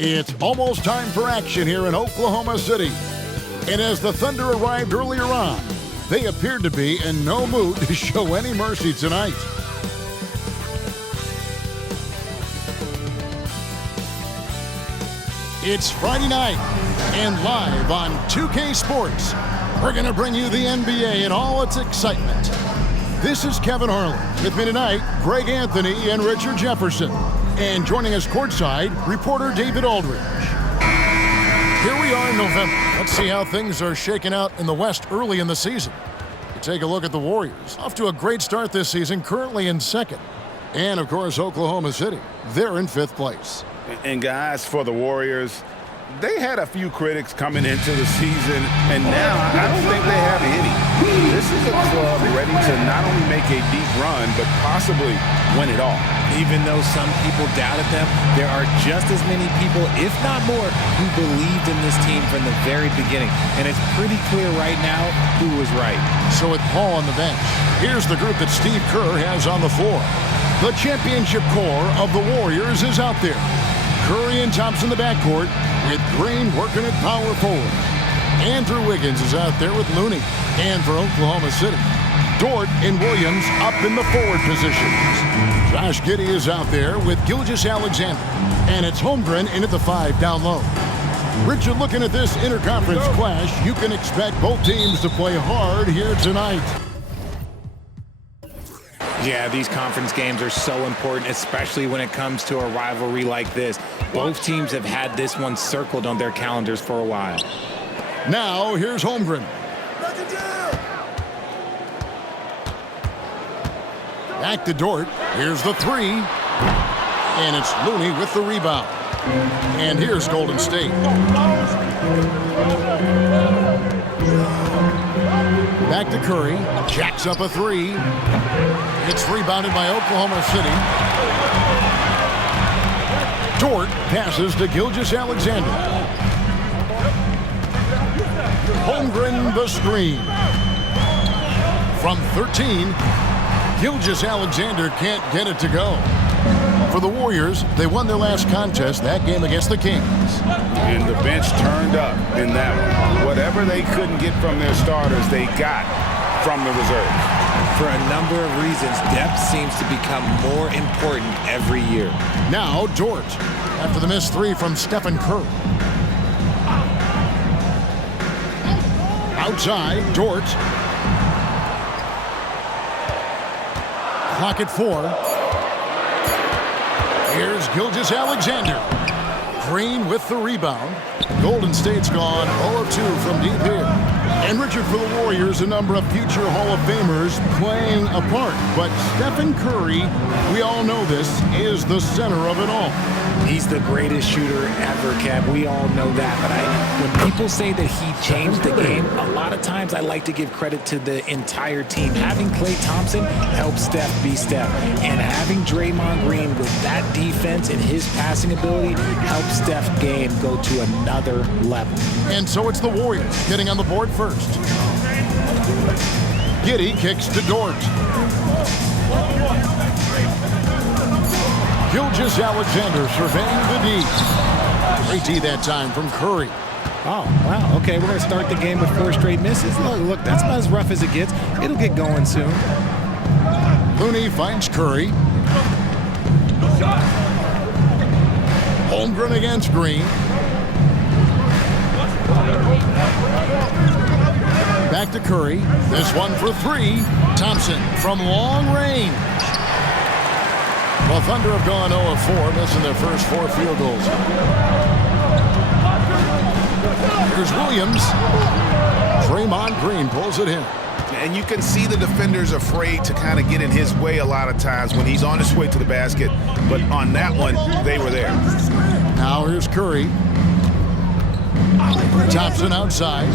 It's almost time for action here in Oklahoma City. And as the Thunder arrived earlier on, they appeared to be in no mood to show any mercy tonight. It's Friday night, and live on 2K Sports, we're going to bring you the NBA in all its excitement. This is Kevin Harlan. With me tonight, Greg Anthony and Richard Jefferson. And joining us courtside, reporter David Aldridge. Here we are in November. Let's see how things are shaking out in the West early in the season. You take a look at the Warriors. Off to a great start this season, currently in second. And, of course, Oklahoma City. They're in fifth place. And guys, for the Warriors, they had a few critics coming into the season, and now I don't think they have any. This is a club ready to not only make a deep run, but possibly win it all. Even though some people doubted them, there are just as many people, if not more, who believed in this team from the very beginning. And it's pretty clear right now who was right. So with Paul on the bench, here's the group that Steve Kerr has on the floor. The championship core of the Warriors is out there. Curry and Thompson in the backcourt, with Green working at power forward. Andrew Wiggins is out there with Looney. And for Oklahoma City, Dort and Williams up in the forward positions. Josh Giddey is out there with Gilgeous-Alexander. And it's Holmgren in at the 5 down low. Richard, looking at this interconference clash, you can expect both teams to play hard here tonight. Yeah, these conference games are so important, especially when it comes to a rivalry like this. Both teams have had this one circled on their calendars for a while. Now, here's Holmgren. Back to Dort. Here's the 3. And it's Looney with the rebound. And here's Golden State. Back to Curry. Jacks up a 3. It's rebounded by Oklahoma City. Dort passes to Gilgeous-Alexander. Holmgren the screen. From 13, Gilgeous-Alexander can't get it to go. For the Warriors, they won their last contest, that game against the Kings. And the bench turned up in that one. Whatever they couldn't get from their starters, they got from the reserves. For a number of reasons, depth seems to become more important every year. Now Dort, after the missed 3 from Stephen Curry. Outside, Dort. Clock at 4. Here's Gilgeous-Alexander. Green with the rebound. Golden State's gone 0 of 2 from deep here. And Richard, for the Warriors, a number of future Hall of Famers playing a part. But Stephen Curry, we all know this, is the center of it all. He's the greatest shooter ever, Kev. We all know that. But when people say that he changed the game, a lot of times I like to give credit to the entire team. Having Klay Thompson helped Steph be Steph. And having Draymond Green with that defense and his passing ability helped Steph's game go to another level. And so it's the Warriors getting on the board first. Giddey kicks to Dort. Gilgeous-Alexander surveying the D. Great D that time from Curry. Oh, wow. Okay, we're going to start the game with 4 straight misses. Look, that's not as rough as it gets. It'll get going soon. Looney finds Curry. Holmgren against Green. Back to Curry. This one for 3. Thompson from long range. Well, Thunder have gone 0 of 4, missing their first 4 field goals. Here's Williams. Draymond Green pulls it in. And you can see the defenders afraid to kind of get in his way a lot of times when he's on his way to the basket. But on that one, they were there. Now here's Curry. Thompson outside.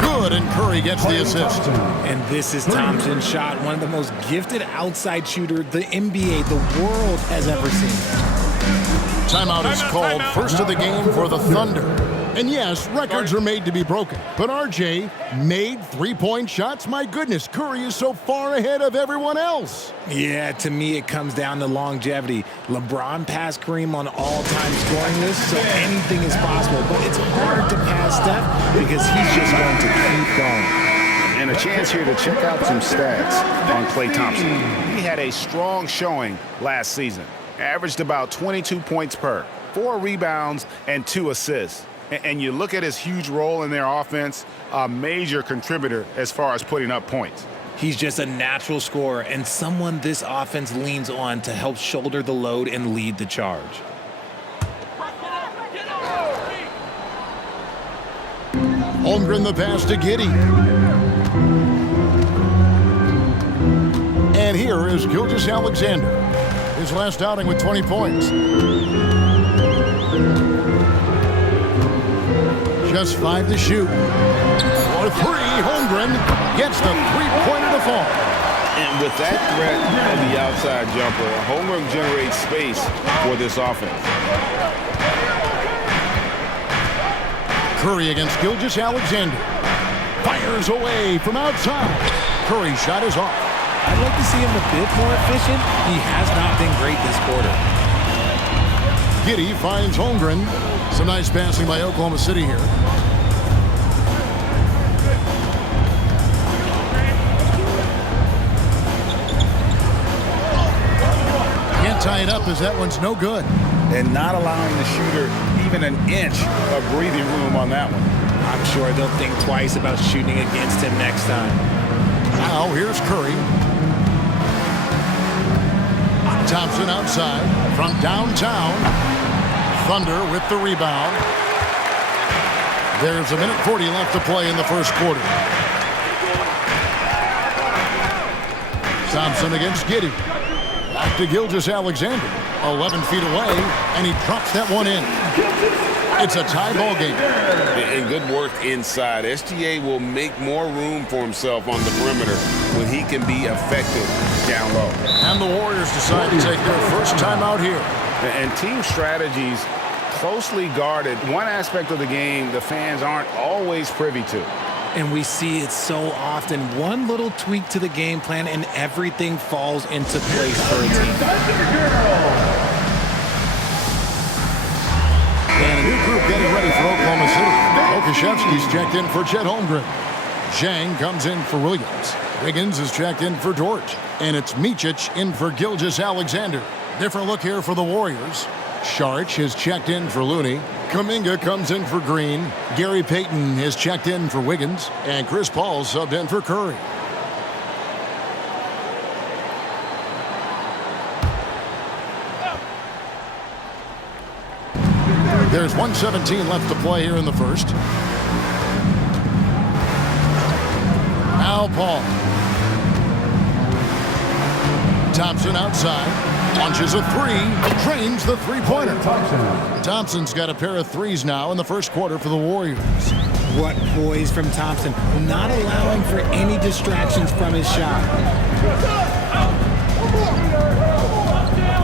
Good, and Curry gets the assist. And this is Thompson's shot, one of the most gifted outside shooter the NBA, the world has ever seen. Timeout is called. First of the game for the Thunder. And yes, records are made to be broken. But RJ made three-point shots. My goodness, Curry is so far ahead of everyone else. Yeah, to me, it comes down to longevity. LeBron passed Kareem on all-time scoring lists, so anything is possible. But it's hard to pass Steph because he's just going to keep going. And a chance here to check out some stats on Klay Thompson. He had a strong showing last season. Averaged about 22 points per, 4 rebounds, and 2 assists. And you look at his huge role in their offense, a major contributor as far as putting up points. He's just a natural scorer and someone this offense leans on to help shoulder the load and lead the charge. Holmgren the pass to Giddey. And here is Gilgeous-Alexander. His last outing with 20 points. Just 5 to shoot. For 3, Holmgren gets the three-pointer to fall. And with that threat of the outside jumper, Holmgren generates space for this offense. Curry against Gilgeous-Alexander. Fires away from outside. Curry's shot is off. I'd like to see him a bit more efficient. He has not been great this quarter. Giddey finds Holmgren. Some nice passing by Oklahoma City here. Can't tie it up as that one's no good. And not allowing the shooter even an inch of breathing room on that one. I'm sure they'll think twice about shooting against him next time. Now here's Curry. Thompson outside from downtown. Thunder with the rebound. There's 1:40 left to play in the first quarter. Thompson against Giddey. Back to Gilgeous-Alexander. 11 feet away, and he drops that one in. It's a tie ball game. And good work inside. SGA will make more room for himself on the perimeter when he can be effective down low. And the Warriors decide to take their first time out here. And team strategies closely guarded. One aspect of the game the fans aren't always privy to. And we see it so often. One little tweak to the game plan and everything falls into place for a team. And a new group getting ready for Oklahoma City. Okashevsky's checked in for Chet Holmgren. Zhang comes in for Williams. Wiggins is checked in for Dort. And it's Micic in for Gilgeous-Alexander. Different look here for the Warriors. Saric is checked in for Looney. Kuminga comes in for Green. Gary Payton is checked in for Wiggins. And Chris Paul subbed in for Curry. There's 1:17 left to play here in the first. Now Paul. Thompson outside. Launches a 3. Drains the three-pointer. Thompson's got a pair of threes now in the first quarter for the Warriors. What poise from Thompson, not allowing for any distractions from his shot.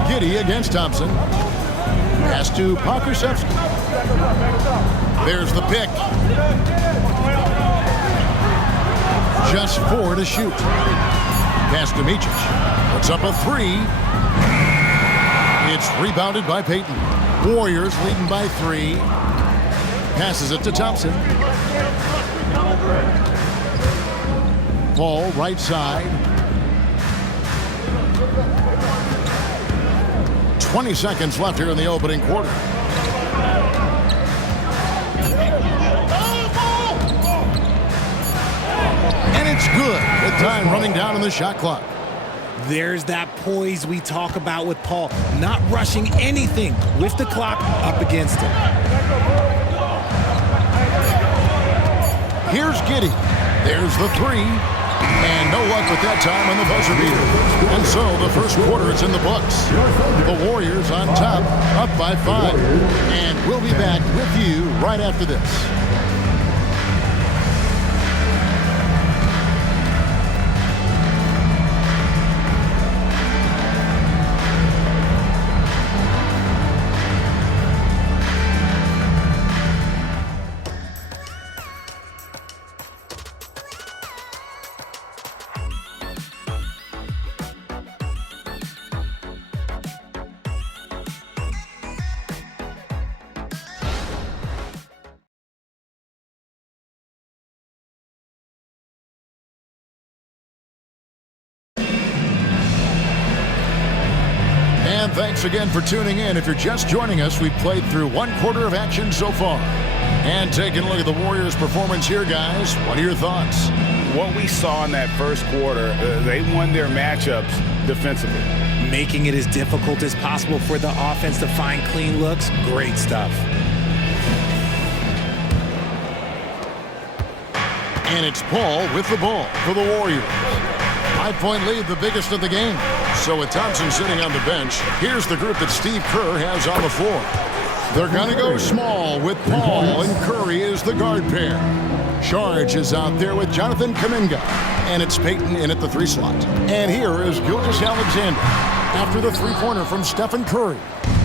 Giddey against Thompson. Pass to Pokusevski. There's the pick. Just 4 to shoot. Pass to Micic. Puts up a 3. It's rebounded by Payton. Warriors leading by 3. Passes it to Thompson. Ball right side. 20 seconds left here in the opening quarter. And it's good with time running down on the shot clock. There's that poise we talk about with Paul, not rushing anything with the clock up against him. Here's Giddey. There's the 3. And no luck with that time on the buzzer beater. And so the first quarter is in the books. The Warriors on top, up by 5. And we'll be back with you right after this. And thanks again for tuning in. If you're just joining us, we've played through one quarter of action so far. And taking a look at the Warriors' performance here, guys, what are your thoughts? What we saw in that first quarter, they won their matchups defensively. Making it as difficult as possible for the offense to find clean looks. Great stuff. And it's Paul with the ball for the Warriors. 5-point lead, the biggest of the game. So with Thompson sitting on the bench, here's the group that Steve Kerr has on the floor. They're going to go small with Paul and Curry as the guard pair. Charge is out there with Jonathan Kuminga. And it's Payton in at the 3 slot. And here is Gilgeous-Alexander after the three-pointer from Stephen Curry.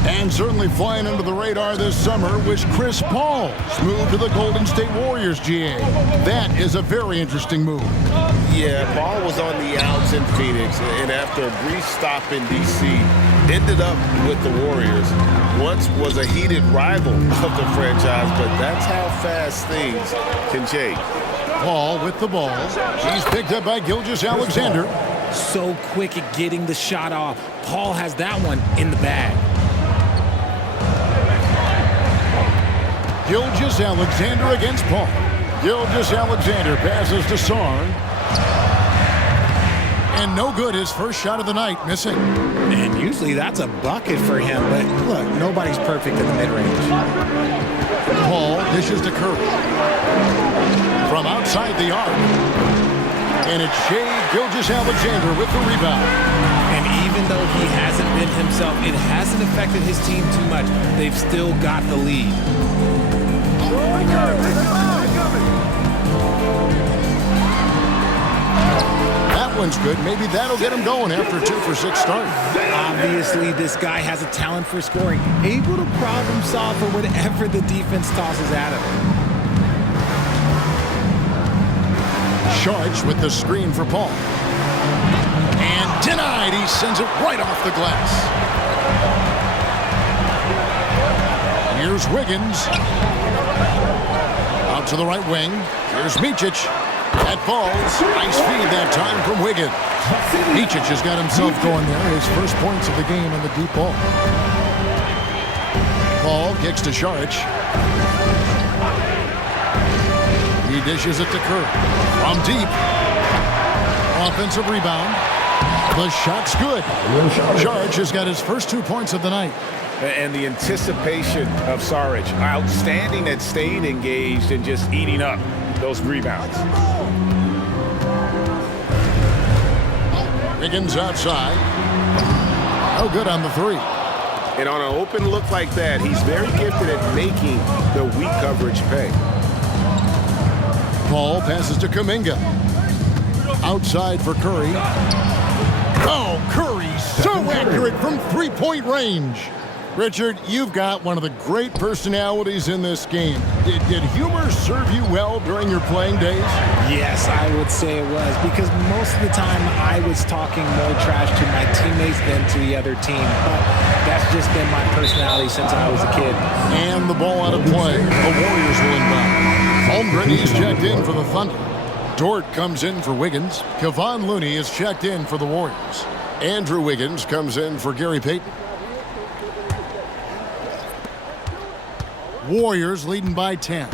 And certainly flying under the radar this summer was Chris Paul's move to the Golden State Warriors, GA. That is a very interesting move. Yeah, Paul was on the outs in Phoenix, and after a brief stop in D.C., ended up with the Warriors. Once was a heated rival of the franchise, but that's how fast things can change. Paul with the ball. He's picked up by Gilgeous-Alexander. So quick at getting the shot off. Paul has that one in the bag. Gilgeous-Alexander against Paul. Gilgeous-Alexander passes to Sarn. And no good, his first shot of the night, missing. And usually that's a bucket for him, but look, nobody's perfect in the mid-range. Paul dishes to Curry. From outside the arc. And it's Shai Gilgeous-Alexander with the rebound. And even though he hasn't been himself, it hasn't affected his team too much. They've still got the lead. That one's good. Maybe that'll get him going after a 2-for-6 start. Obviously, this guy has a talent for scoring, able to problem solve for whatever the defense tosses at him. Charge with the screen for Paul. And denied. He sends it right off the glass. Here's Wiggins. Out to the right wing. Here's Micic. That falls. Nice feed that time from Wiggins. Micic has got himself going there. His first points of the game on the deep ball. Paul kicks to Saric. He dishes it to Kerr. From deep. Offensive rebound. The shot's good. Saric has got his first 2 points of the night. And the anticipation of Saric, outstanding at staying engaged and just eating up those rebounds. Wiggins outside. No good on the 3. And on an open look like that, he's very gifted at making the weak coverage pay. Paul passes to Kuminga. Outside for Curry. Oh, Curry so accurate from 3-point range. Richard, you've got one of the great personalities in this game. Did humor serve you well during your playing days? Yes, I would say it was, because most of the time I was talking more trash to my teammates than to the other team. But that's just been my personality since I was a kid. And the ball out of play. The Warriors will inbound. Holmgren, he's checked in for the Thunder. Dort comes in for Wiggins. Kevon Looney is checked in for the Warriors. Andrew Wiggins comes in for Gary Payton. Warriors leading by 10.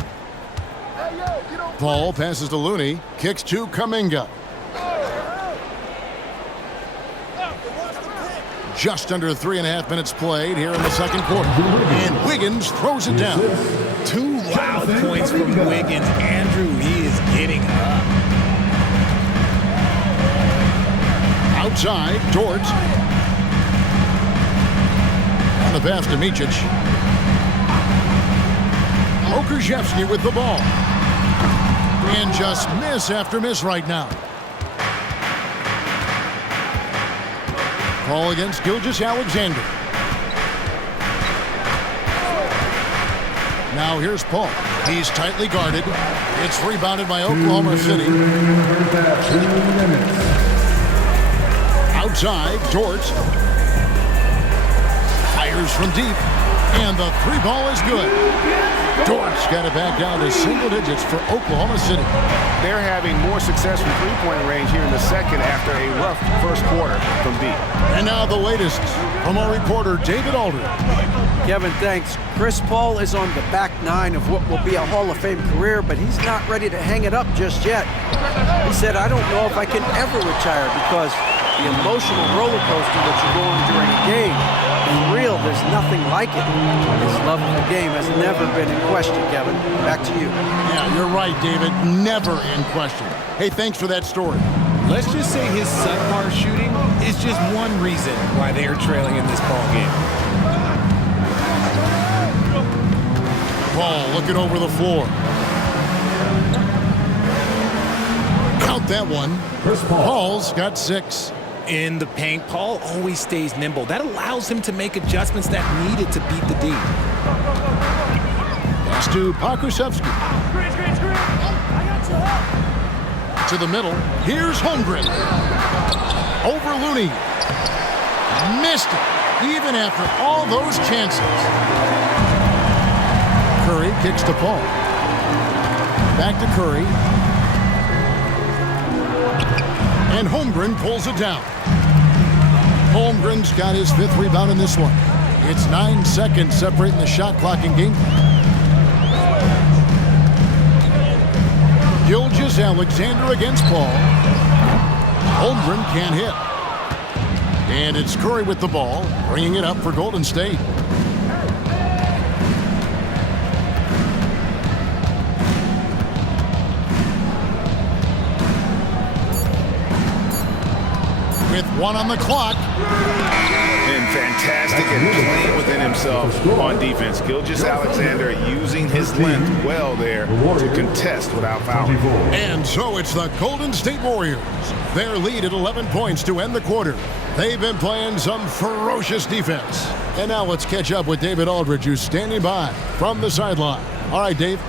Paul passes to Looney. Kicks to Kuminga. Just under 3.5 minutes played here in the second quarter. And Wiggins throws it down. 2 loud points from Wiggins. Andrew, he is getting up. Outside, Dort. On the pass to Micic. Okrzewski with the ball. And just miss after miss right now. Call against Gilgeous-Alexander. Now here's Paul. He's tightly guarded. It's rebounded by Oklahoma City. Outside, Dort. Fires from deep. And the three ball is good. Dort's got it back down to single digits for Oklahoma City. They're having more success from three-point range here in the second after a rough first quarter from deep. And now the latest from our reporter, David Aldridge. Kevin, thanks. Chris Paul is on the back nine of what will be a Hall of Fame career, but he's not ready to hang it up just yet. He said, I don't know if I can ever retire because the emotional roller coaster that you go on during a game, for real, there's nothing like it. His love of the game has never been in question, Kevin. Back to you. Yeah, you're right, David. Never in question. Hey, thanks for that story. Let's just say his subpar shooting is just one reason why they are trailing in this ball game. Paul looking over the floor. Count that one. Paul's got 6. In the paint, Paul always stays nimble. That allows him to make adjustments that needed to beat the D. Pass to Pokusevski. To the middle. Here's Holmgren. Over Looney. Missed it, even after all those chances. Curry kicks to Paul. Back to Curry. And Holmgren pulls it down. Holmgren's got his 5th rebound in this one. It's 9 seconds separating the shot clock and game. Gilgeous-Alexander against Paul. Holmgren can't hit. And it's Curry with the ball, bringing it up for Golden State. With 1 on the clock. And fantastic and playing within himself on defense. Gilgeous-Alexander using his length well there to contest without fouling. And so it's the Golden State Warriors. Their lead at 11 points to end the quarter. They've been playing some ferocious defense. And now let's catch up with David Aldridge, who's standing by from the sideline. All right, Dave.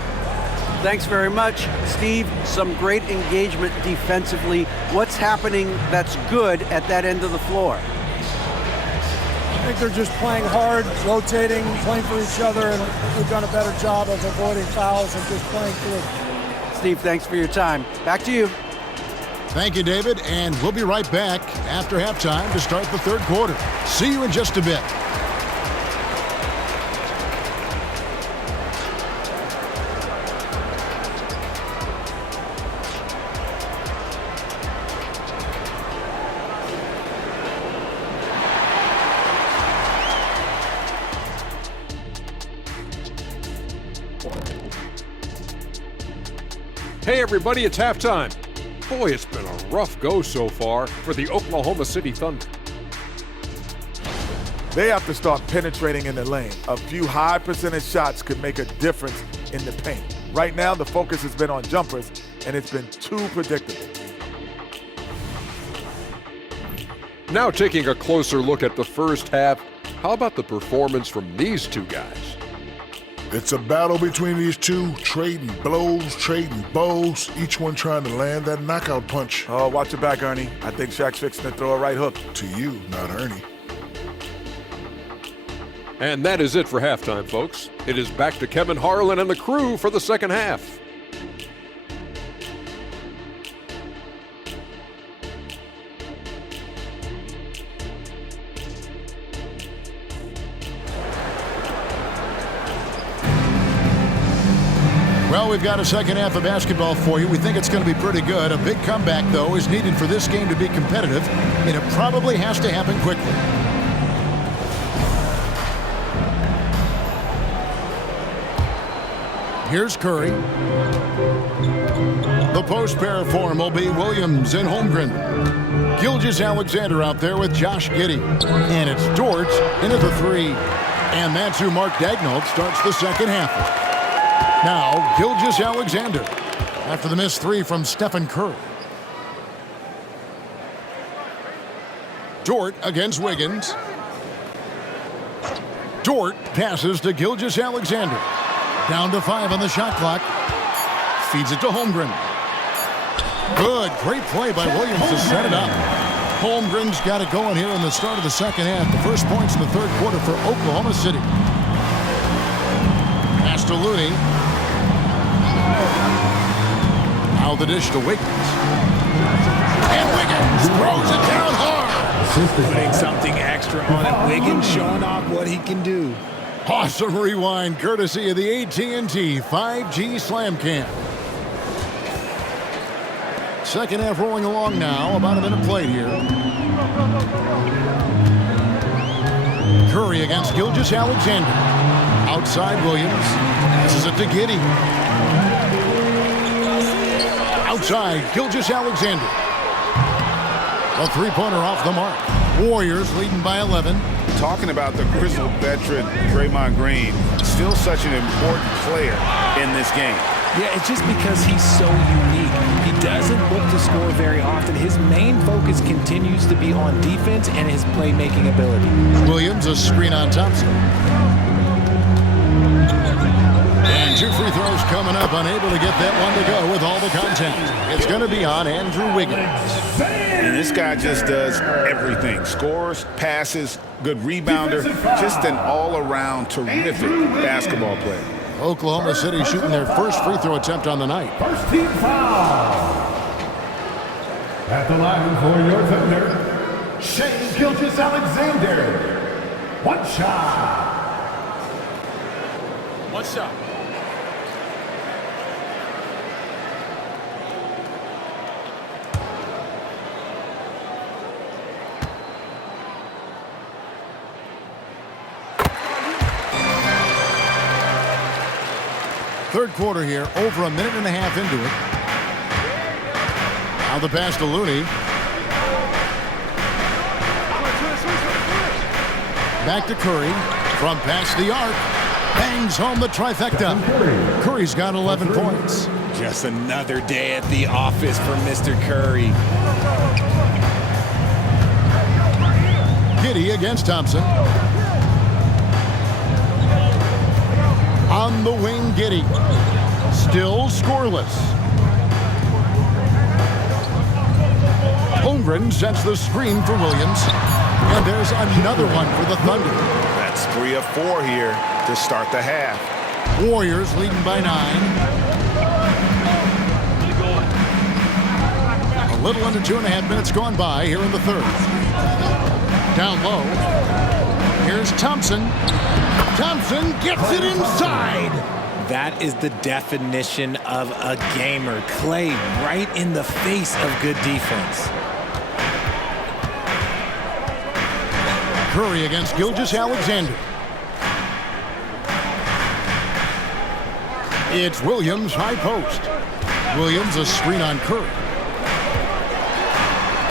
Thanks very much, Steve. Some great engagement defensively. What's happening that's good at that end of the floor? I think they're just playing hard, rotating, playing for each other, and we've done a better job of avoiding fouls and just playing through. Steve, thanks for your time. Back to you. Thank you, David, and we'll be right back after halftime to start the third quarter. See you in just a bit. Hey everybody, it's halftime. Boy, it's been a rough go so far for the Oklahoma City Thunder. They have to start penetrating in the lane. A few high percentage shots could make a difference in the paint. Right now, the focus has been on jumpers, and it's been too predictable. Now taking a closer look at the first half, how about the performance from these two guys? It's a battle between these two, trading blows, trading bows, each one trying to land that knockout punch. Oh, watch your back, Ernie. I think Shaq's fixing to throw a right hook. To you, not Ernie. And that is it for halftime, folks. It is back to Kevin Harlan and the crew for the second half. Well, we've got a second half of basketball for you. We think it's going to be pretty good. A big comeback, though, is needed for this game to be competitive, and it probably has to happen quickly. Here's Curry. The post pair for him will be Williams and Holmgren. Gilgeous-Alexander out there with Josh Giddey. And it's Dort into the 3. And that's who Mark Daigneault starts the second half. Now, Gilgeous-Alexander after the missed 3 from Stephen Curry. Dort against Wiggins. Dort passes to Gilgeous-Alexander. Down to 5 on the shot clock. Feeds it to Holmgren. Good, great play by Williams to set it up. Holmgren's got it going here in the start of the second half. The first points in the third quarter for Oklahoma City. pass to Looney. Now the dish to Wiggins. And Wiggins throws it down hard. Putting something extra on it. Wiggins showing off what he can do. Awesome rewind courtesy of the AT&T 5G Slam Cam. Second half rolling along now. About a minute played here. Curry against Gilgeous-Alexander. Outside Williams. Passes it to Giddey. Outside Gilgeous-Alexander. A three-pointer off the mark. Warriors leading by 11. Talking about the grizzled veteran Draymond Green, still such an important player in this game. Yeah, it's just because he's so unique. He doesn't look to score very often. His main focus continues to be on defense and his playmaking ability. Williams, a screen on Thompson. And two free throws coming up, unable to get that one to go with all the contact. It's going to be on Andrew Wiggins. And this guy just does everything. Scores, passes, good rebounder, just an all-around terrific basketball player. Oklahoma City shooting their first free throw attempt on the night. First team foul. At the line for your defender, Shai Gilgeous-Alexander. One shot. One shot. Third quarter here, over a minute and a half into it. Now the pass to Looney. Back to Curry. From past the arc. Bangs home the trifecta. Curry's got 11 points. Just another day at the office for Mr. Curry. Giddey against Thompson. On the wing, Giddey. Still scoreless. Holmgren sets the screen for Williams. And there's another one for the Thunder. That's 3 of 4 here to start the half. Warriors leading by 9. A little under 2.5 minutes gone by here in the third. Down low. Here's Thompson. Thompson gets it inside. That is the definition of a gamer. Clay right in the face of good defense. Curry against Gilgeous-Alexander. It's Williams, high post. Williams, a screen on Curry.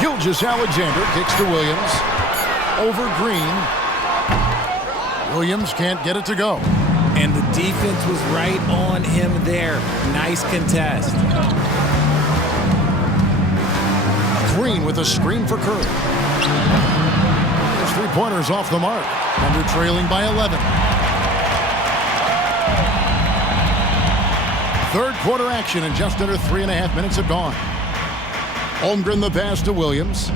Gilgeous-Alexander kicks to Williams. Over Green. Williams can't get it to go. And the defense was right on him there. Nice contest. Green with a screen for Curry. There's three-pointers off the mark. Thunder trailing by 11. Third quarter action, and just under 3.5 minutes have gone. Holmgren the pass to Williams.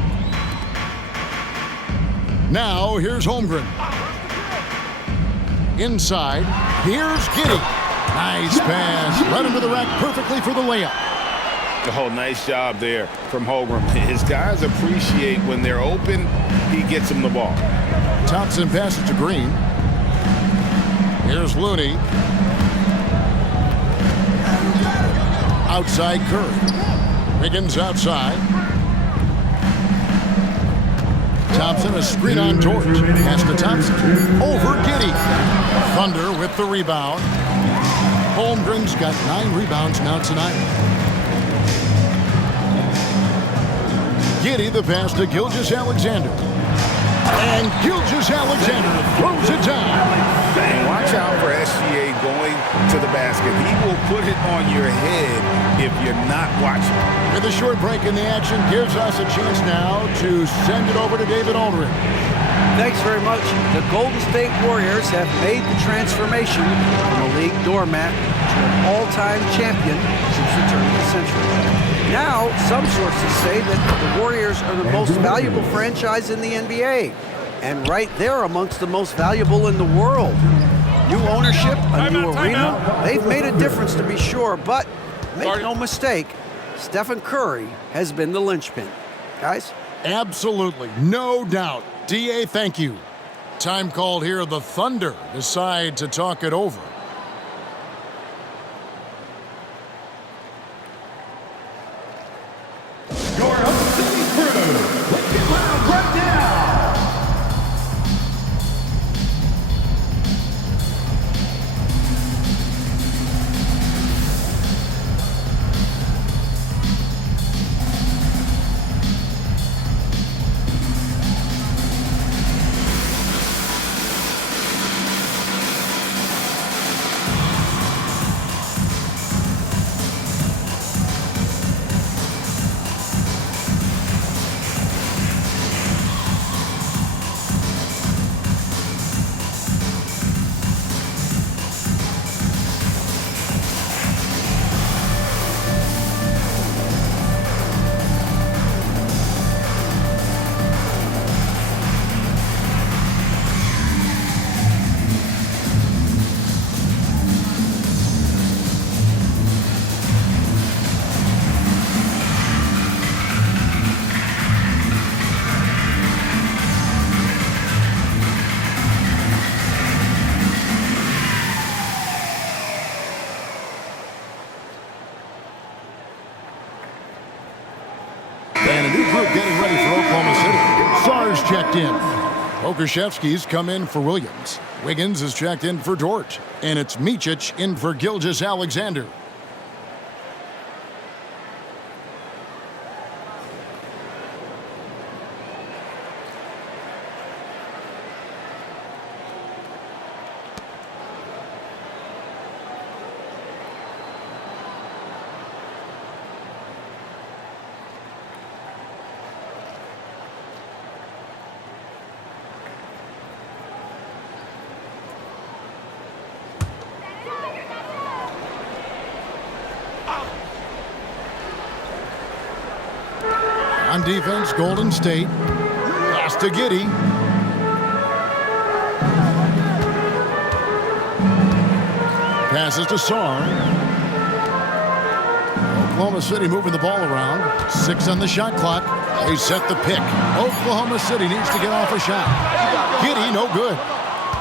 Now here's Holmgren. Inside, here's Giddey. Nice pass. Right under the rack perfectly for the layup. Oh, nice job there from Holmgren. His guys appreciate when they're open, he gets them the ball. Thompson passes to Green. Here's Looney. Outside Curry. Wiggins outside. Thompson, a screen on George. Pass to Thompson. Over Giddey. Thunder with the rebound. Holmgren's got 9 rebounds now tonight. Giddey the pass to Gilgeous-Alexander. And Gilgeous-Alexander throws it down. And watch out for SGA going to the basket. He will put it on your head if you're not watching. With a short break in the action gives us a chance now to send it over to David Aldridge. Thanks very much. The Golden State Warriors have made the transformation from a league doormat to an all-time champion since the turn of the century. Now, some sources say that the Warriors are the most valuable franchise in the NBA, and right there amongst the most valuable in the world. New ownership ownership, a new arena. They've made a difference to be sure, but make no mistake, Stephen Curry has been the linchpin. Guys? Absolutely, no doubt. DA, thank you. Time called here. The Thunder decide to talk it over. Your hosting crew, let's get loud right now. And a new group getting ready for Oklahoma City. Sars checked in. Pokuševski's come in for Williams. Wiggins is checked in for Dort. And it's Micic in for Gilgeous-Alexander. On defense, Golden State. Pass to Giddey. Passes to Sarr. Oklahoma City moving the ball around. 6 on the shot clock. They set the pick. Oklahoma City needs to get off a shot. Giddey, no good.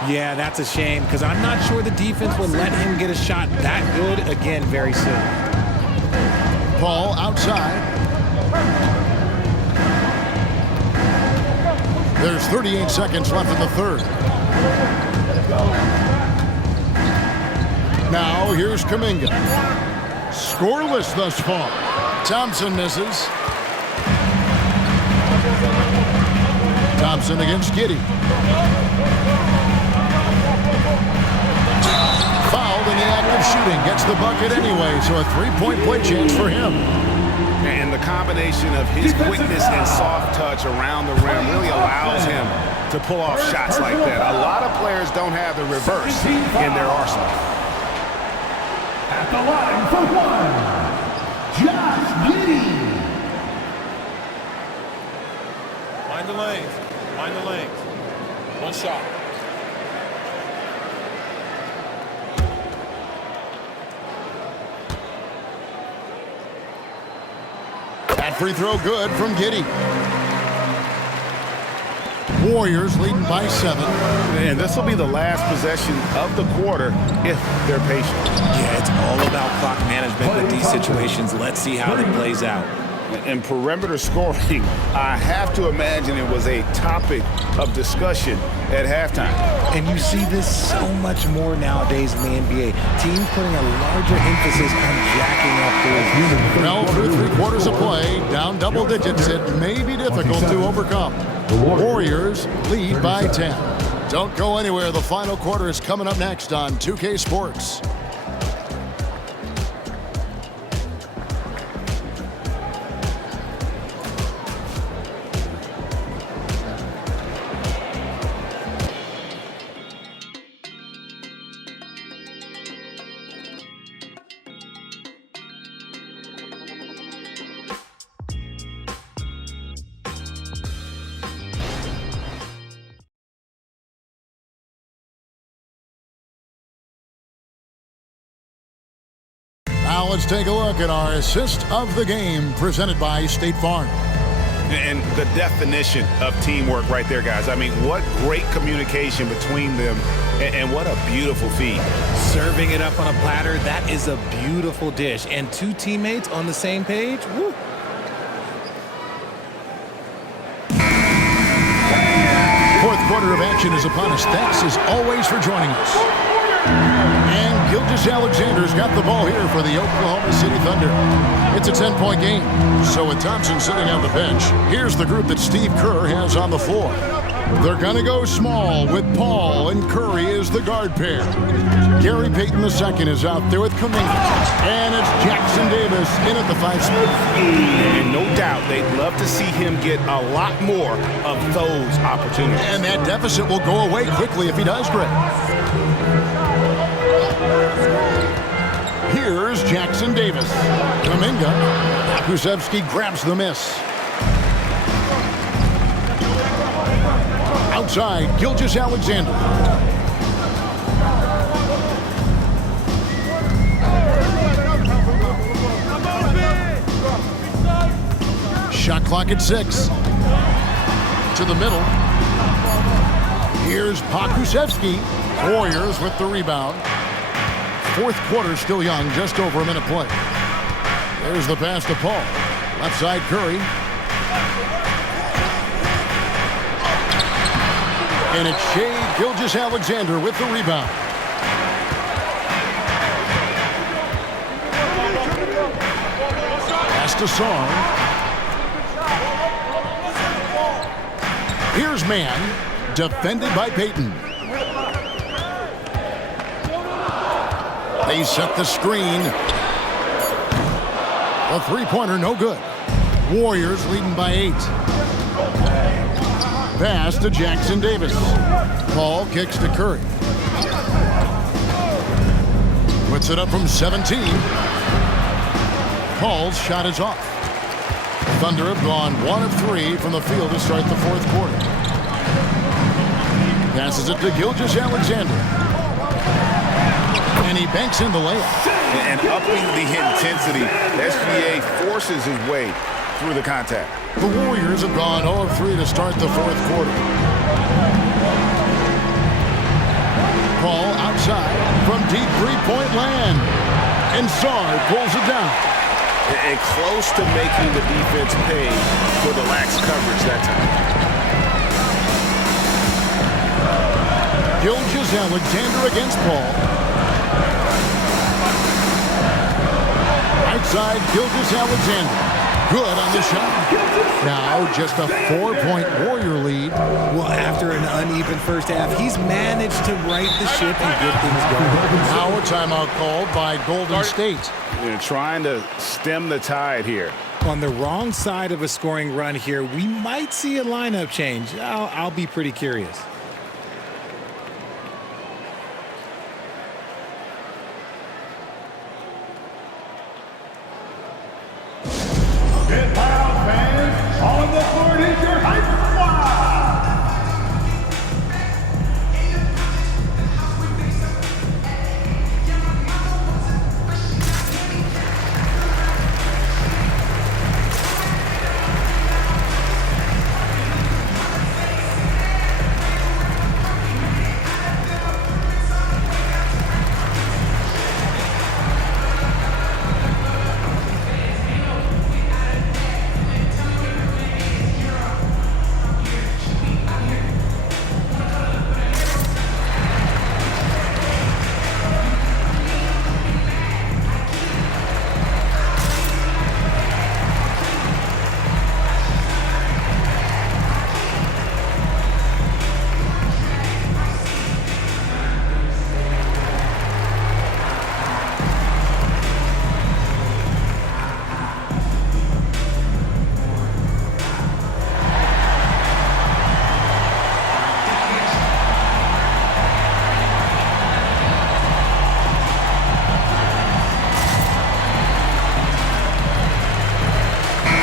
Yeah, that's a shame because I'm not sure the defense will let him get a shot that good again very soon. Paul outside. There's 38 seconds left in the third. Now here's Kuminga. Scoreless thus far. Thompson misses. Thompson against Giddey. Fouled in the act of shooting. Gets the bucket anyway, so a three-point play chance for him. And the combination of his quickness and soft touch around the rim really allows him to pull off shots like that. A lot of players don't have the reverse in their arsenal. At the line for one, Josh Giddey. Mind the lanes. Mind the lanes. One shot. That free throw good from Giddey. Warriors leading by 7. And this will be the last possession of the quarter if they're patient. Yeah, it's all about clock management with these situations. Let's see how it plays out. And perimeter scoring, I have to imagine it was a topic of discussion at halftime. And you see this so much more nowadays in the NBA. Teams putting a larger emphasis on jacking up threes. Well, through 3 quarters of play, down double digits, it may be difficult to overcome. Warriors lead by 10. Don't go anywhere. The final quarter is coming up next on 2K Sports. Now let's take a look at our assist of the game presented by State Farm. And the definition of teamwork right there, guys. I mean, what great communication between them, and what a beautiful feed. Serving it up on a platter, that is a beautiful dish. And two teammates on the same page, woo. Fourth quarter of action is upon us. Thanks as always for joining us. And Gilgeous Alexander's got the ball here for the Oklahoma City Thunder. It's a 10-point game. So with Thompson sitting on the bench, here's the group that Steve Kerr has on the floor. They're going to go small with Paul and Curry as the guard pair. Gary Payton II is out there with Kuminga. And it's Jackson Davis in at the 5 spot. And no doubt they'd love to see him get a lot more of those opportunities. And that deficit will go away quickly if he does, Greg. Here's Jackson Davis. Kuminga. Kusevsky grabs the miss. Outside, Gilgeous Alexander. Shot clock at 6. To the middle. Here's Kusevsky. Warriors with the rebound. Fourth quarter still young, just over a minute play. There's the pass to Paul. Left side, Curry. And it's Shai Gilgeous-Alexander with the rebound. Pass to Song. Here's man, defended by Payton. They set the screen. A three-pointer, no good. Warriors leading by 8. Pass to Jackson Davis. Paul kicks to Curry. Puts it up from 17. Paul's shot is off. Thunder have gone 1 of 3 from the field to start the fourth quarter. Passes it to Gilgeous-Alexander. And he banks in the layup. And upping the intensity, SGA forces his way through the contact. The Warriors have gone 0 of 3 to start the fourth quarter. Paul outside from deep three-point land. And Sarr pulls it down. And close to making the defense pay for the lax coverage that time. Gilgeous-Alexander against Paul. Outside, Gilgeous-Alexander. Good on the shot. Now just a 4-point Warrior lead. Well, after an uneven first half, he's managed to right the ship and get things going. Now a timeout called by Golden State. They're trying to stem the tide here. On the wrong side of a scoring run here, we might see a lineup change. I'll be pretty curious. Get loud, fans. On the court is your hype squad.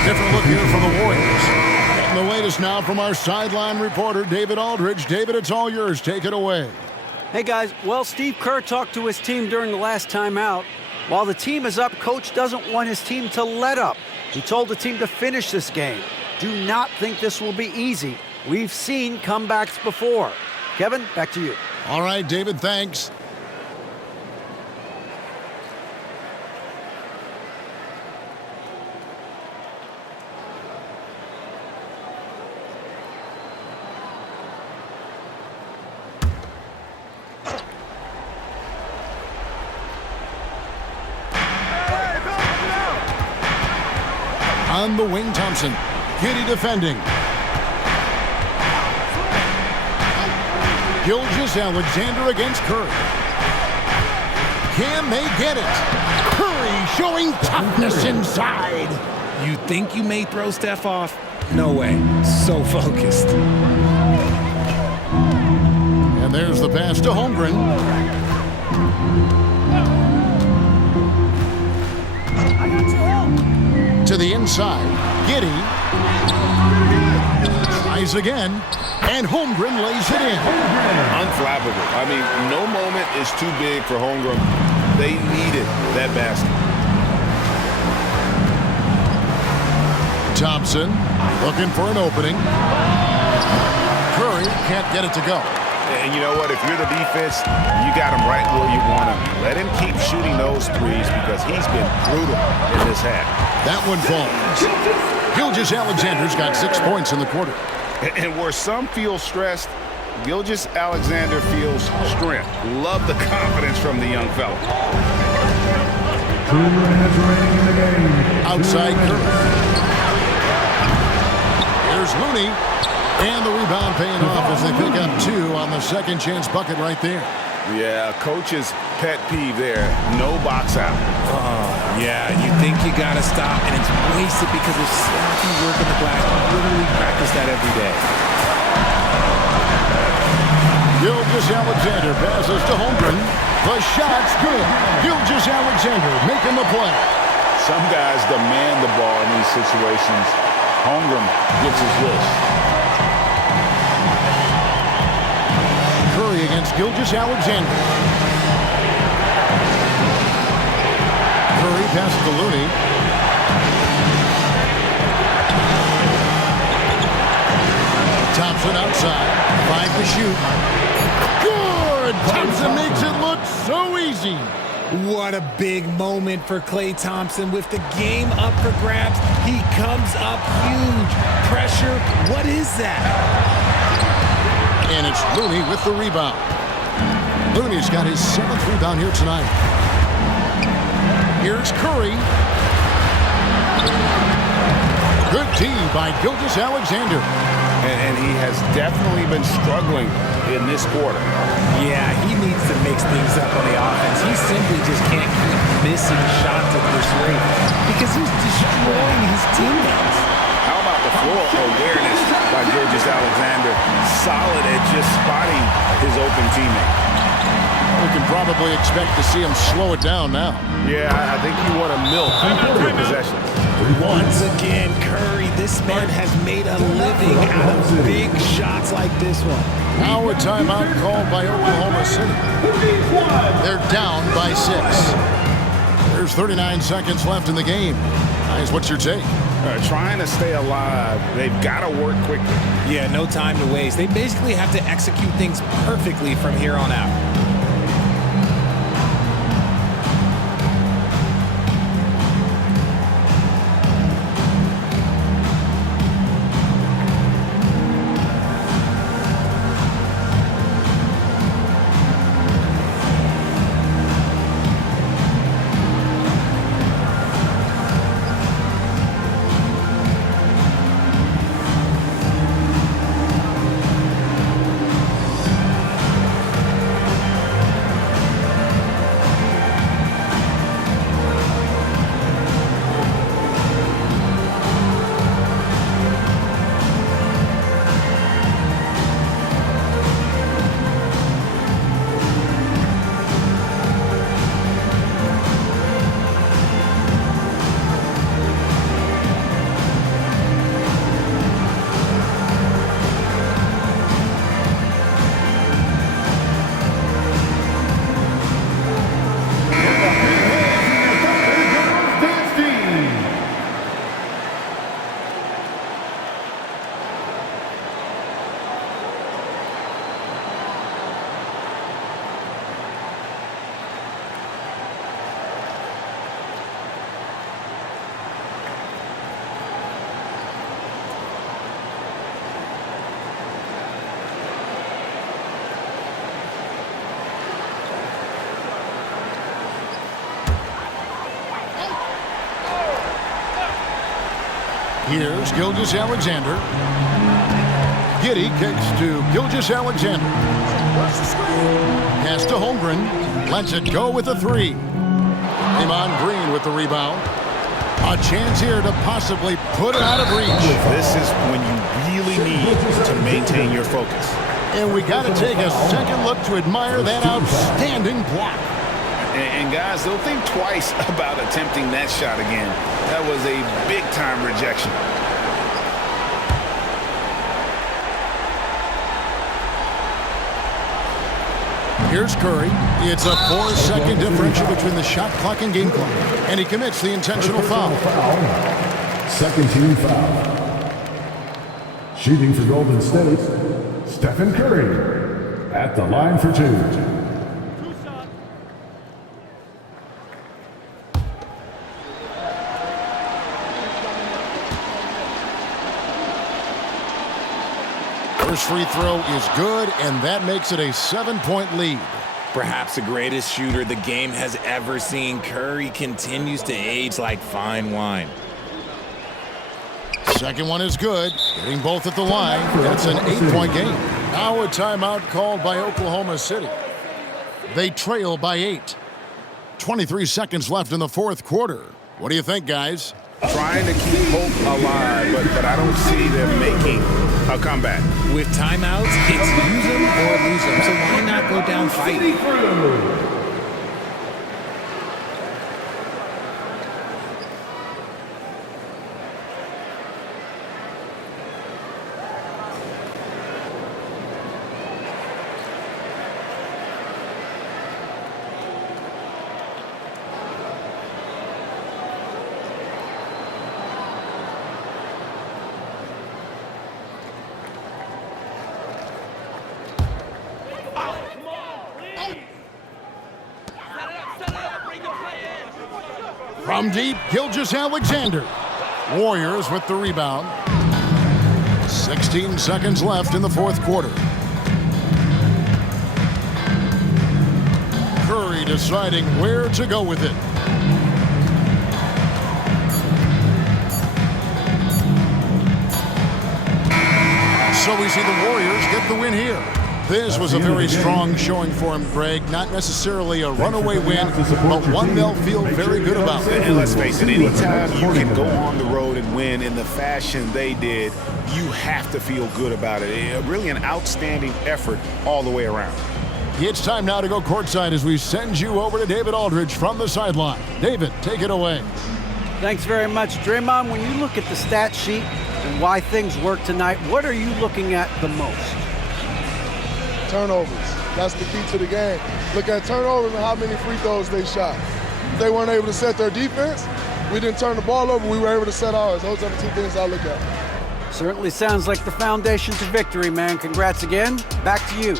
Different look here for the Warriors. Getting the latest now from our sideline reporter, David Aldridge. David, it's all yours. Take it away. Hey, guys. Well, Steve Kerr talked to his team during the last timeout. While the team is up, Coach doesn't want his team to let up. He told the team to finish this game. Do not think this will be easy. We've seen comebacks before. Kevin, back to you. All right, David, thanks. On the wing, Thompson. Giddy defending. Gilgeous-Alexander against Curry. Can they get it? Curry showing toughness inside. You think you may throw Steph off? No way. So focused. And there's the pass to Holmgren. To the inside. Giddy. Tries again. And Holmgren lays it in. Unflappable. I mean, no moment is too big for Holmgren. They needed that basket. Thompson looking for an opening. Curry can't get it to go. And you know what? If you're the defense, you got him right where you want him. Let him keep shooting those threes because he's been brutal in this half. That one falls. Gilgeous-Alexander's got 6 points in the quarter. And where some feel stressed, Gilgeous-Alexander feels strength. Love the confidence from the young fella. 2 minutes remaining in the game. Outside Curry. There's Looney. And the rebound paying off as they pick up 2 on the second chance bucket right there. Yeah, coach's pet peeve there. No box out. Yeah, you think you got to stop, and it's wasted because of sloppy work in the glass. You literally practice that every day. Gilgeous-Alexander passes to Holmgren. The shot's good. Gilgeous-Alexander making the play. Some guys demand the ball in these situations. Holmgren gets his wish. Curry against Gilgeous-Alexander. Curry passes to Looney. Thompson outside. 5 to shoot. Good! Thompson makes it look so easy. What a big moment for Klay Thompson. With the game up for grabs, he comes up huge. Pressure, what is that? And it's Looney with the rebound. Looney's got his 7th rebound here tonight. Here's Curry. Good D by Gilgeous-Alexander. And he has definitely been struggling in this quarter. Yeah, he needs to mix things up on the offense. He simply just can't keep missing shots at this rate because he's destroying his teammates. How about the floor awareness by Gilgeous-Alexander? Solid at just spotting his open teammate. We can probably expect to see him slow it down now. Yeah, I think you want to milk your possessions. Once again, Curry, this man has made a living out of big shots like this one. Now a timeout called by Oklahoma City. They're down by 6. There's 39 seconds left in the game. Guys, what's your take? Trying to stay alive, they've got to work quickly. Yeah, no time to waste. They basically have to execute things perfectly from here on out. Here's Gilgeous-Alexander. Giddey kicks to Gilgeous-Alexander. Pass to Holmgren. Lets it go with the three. Draymond Green with the rebound. A chance here to possibly put it out of reach. This is when you really need to maintain your focus. And we got to take a second look to admire that outstanding block. And guys, they'll think twice about attempting that shot again. That was a big-time rejection. Here's Curry. It's a 4-second differential between the shot clock and game clock. And he commits the intentional foul. Second team foul. Shooting for Golden State, Stephen Curry at the line for two. First free throw is good, and that makes it a 7-point lead. Perhaps the greatest shooter the game has ever seen, Curry continues to age like fine wine. Second one is good, hitting both at the line. It's an 8-point game. Now a timeout called by Oklahoma City. They trail by 8. 23 seconds left in the fourth quarter. What do you think, guys? Trying to keep hope alive, but I don't see them making a comeback. With timeouts, it's use them or lose them, so why not go down fighting? From deep, Gilgeous-Alexander. Warriors with the rebound. 16 seconds left in the fourth quarter. Curry deciding where to go with it. So we see the Warriors get the win here. This was a very strong showing for him, Greg. Not necessarily a runaway win, but one they'll feel very good about. And let's face it, anytime you can go on the road and win in the fashion they did, you have to feel good about it. Really an outstanding effort all the way around. It's time now to go courtside as we send you over to David Aldridge from the sideline. David, take it away. Thanks very much, Draymond. When you look at the stat sheet and why things work tonight, what are you looking at the most? Turnovers. That's the key to the game. Look at turnovers and how many free throws they shot. They weren't able to set their defense. We didn't turn the ball over. We were able to set ours. Those are the two things I look at. Certainly sounds like the foundation to victory, man. Congrats again. Back to you.